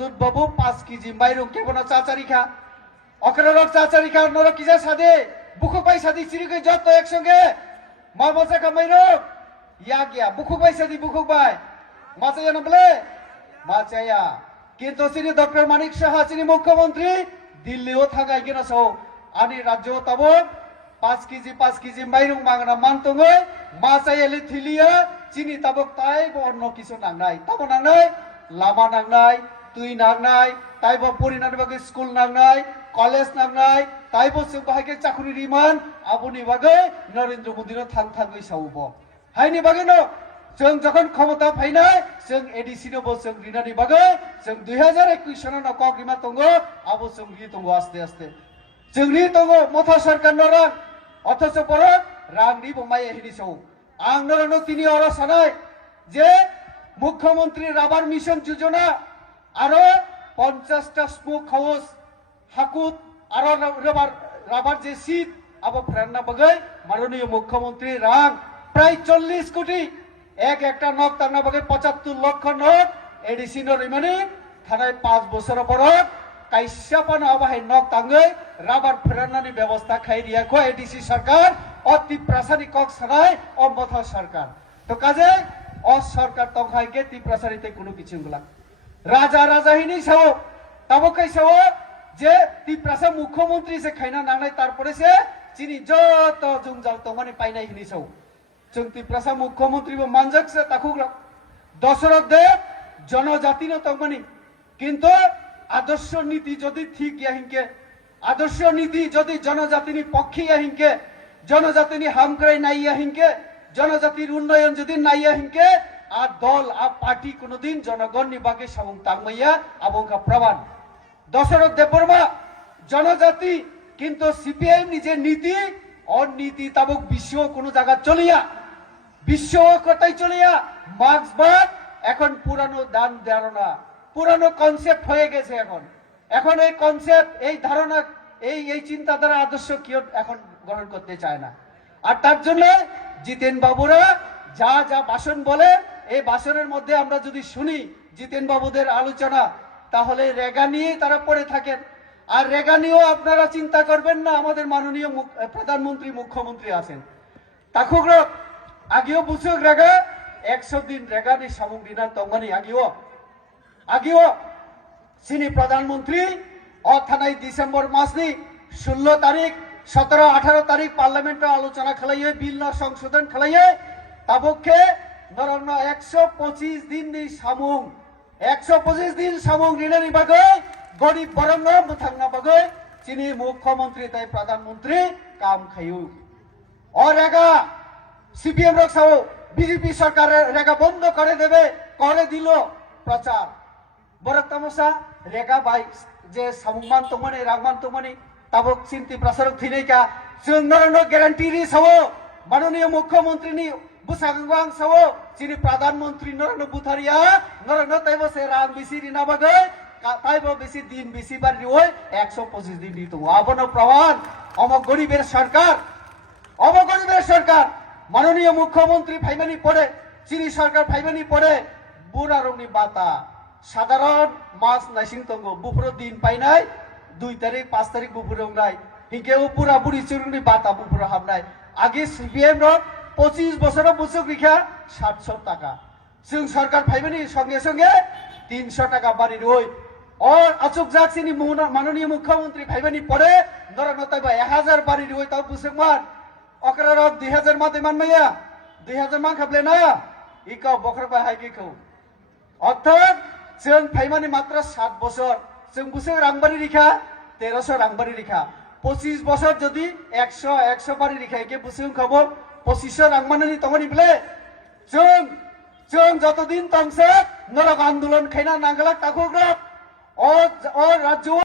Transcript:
দুধ বাবু 5 কেজি মাইরং কেবন চাচারিখা অকরারক চাচারিখা নরক কিজা সাদে বুকু পয়সা দি চিরিকে যত একসঙ্গে মা বসে কামাইরং ইয়া গিয়া বুকু পয়সা দি বুকু পাই মাচাইয়া না বলে মাচাইয়া কিন্তু চিনি ডক্টর মানিক সাহা চিনি মুখ্যমন্ত্রী দিল্লিও থাকাই কিনা সহ আনি রাজ্য তাবো 5 কেজি মাইরং মাংনা মানতঙ্গে মাচাইয়ালি থিলিয়া চিনি তাবক তাই অন্য কিছু নাংনাই তাবো নাংনাই লামা নাংনাই তুই নাংনাই তাইবো পরিণার বাগে স্কুল নাংনাই কলেজ নাংনাই তাইবো जों बाहायके चाकुरि रिमान आबुनि बागै नरेंद्र मोदीनो थांगै सावबो हायनि बागै न जों जखन क्षमता फायनाय जों एडिसि नो बो जों रिनानि बागै जों 2021 सनो न कक रिमा तंगो आबो जों रि तंगो आस्ते आस्ते जों रि तंगो मथा सरकार न रां अथच बर रां नि बो माय हिनि साव आं नरनो तिनि अर सानाय जे मुख्यमंत्री राबार मिशन योजना आरो 50 टा स्मोक हाउस हाकुत आरो राबार जे सीट अब फ्रेंडना बगै माननीय मुख्यमंत्री रां प्राय 40 कोटी एक एकटा नक तांना बगै 75 लाख नक एडिसि नो रिमानि थानाय 5 बोसोर पर काइसापान अबाहाय नक तांगै राबार फ्रेंडनानि व्यवस्था खाइरिया को एडिसि सरकार अति प्रासानि कक सानाय अमथा सरकार तो काजे अ सरकार तंखाय के ति प्रासानिते कुनु किछुंगला राजा राजा हिनि साव ताबो कैसाव जे ती प्रासा मुख्यमंत्री से खाइना नांनाय तारपरे से चिनि जत जुंजाल तंमानि पाइनाय हिनि साव जों ती प्रासा मुख्यमंत्री बो मानजक से ताखुग्रा दशरथ देव जनजाति न तंमानि किंतु आदर्श नीति जदि ठीक या हिंके आदर्श नीति जदि जनजातिनि पक्षे या हिंके जनजातिनि हामक्राय नाइया हिंके जनजातिर उन्नयन जदि नाइया हिंके आ दल आ पार्टी कोनोदिन जनगणनि बागे साबुं तांगमैया आबंका प्रमाण दशरथ देवबर्मा जनजाति किंतु सीपीआईएम निजे नीति और नीति ताबक विश्व कोनो জায়গা চলিয়া বিশ্ব কথাই চলিয়া মার্ক্সবাদ এখন পুরানো দান ধারণা পুরানো কনসেপ্ট হয়ে গেছে এখন এখন এই কনসেপ্ট এই ধারণা এই চিন্তাধারা আদর্শ কেউ এখন গ্রহণ করতে চায় না আর তার জন্য জিতেন বাবুরা যা যা ভাষণ বলে এই ভাষণের মধ্যে আমরা যদি শুনি জিতেন বাবুদের আলোচনা তাহলে রেগা নিয়ে তারা পড়ে থাকেন আর রেগা নিয়েও আপনারা চিন্তা করবেন না আমাদের মাননীয় প্রধানমন্ত্রী মুখ্যমন্ত্রী আছেন তাকুগ্র আগেও বুঝুক রেগা 100 दिन রেগা নি সামুং দিনা তংমানি আগেও সিনি প্রধানমন্ত্রী অথানাই ডিসেম্বর মাসনি 16 তারিখ 17 18 তারিখ পার্লামেন্টে আলোচনা খালাইয়ে বিল না সংশোধন খালাইয়ে তাবকে নরন 125 दिन नि সামুং 125 दिन सामुं रिनानि बागै गरीब बरंग मुथांना बागै चिनि मुख्यमंत्री ताई प्रधानमंत्री काम खायु और रेगा सीपीएम रक्षाओ बीजेपी सरकार रेगा बंद करे देबे करे दिलो प्रचार बरक तमसा रेगा बाई जे सामुंमान तमनि रागमान तमनि ताबक चिंति प्रसारक थिनैका जों नरनो ग्यारान्टी रि सावो माननीय मुख्यमंत्री नि बुसागंगां सावो चिनि प्रधानमंत्री नरनो बुथारिया नरनो ताइबो से रां बिसिरि ना बागै ताइबो बेसि दिन बेसि बारि होय 125 दिन दितो आबनो प्रमाण अम गरीबेर सरकार माननीय मुख्यमंत्री फाइमानि पड़े चिनि सरकार फाइमानि पड़े बुरा रंगनि बाता साधारण मास नाइसिं तंगो बुफुरो दिन पाइनाय 2 तारिख 5 तारिख बुफुरो नाय हिकेउ पुरा बुरि चिरुनि बाता बुफुरो हाबनाय आगे सीपीएम रो 25 বছর বুঝুক রিখা 700 টাকা जों सरकार फाइमानि संगे संगे 300 টাকা बारि रই और अचुक जाक्सिनि माननीय मुख्यमंत्री फाइमानि पड़े नरनताय 1000 बारि रই ताव बुझुक मान अकरारक 2000 माते मानमाया 2000 मान खाबले ना इका बखरबा हाइकेखौ अर्थात जों फाइमानि मात्र 7 বছর जों बुझुक रांबारि रिखा 1300 रांबारि रिखा 25 বছর যদি 100 बारि रिखायके बुझुक खबर 2500 रांमानि तंगनि बले जों जतदिन तंसे नरक आंदोलन खाइना नांगला ताकुग्रा और राज्य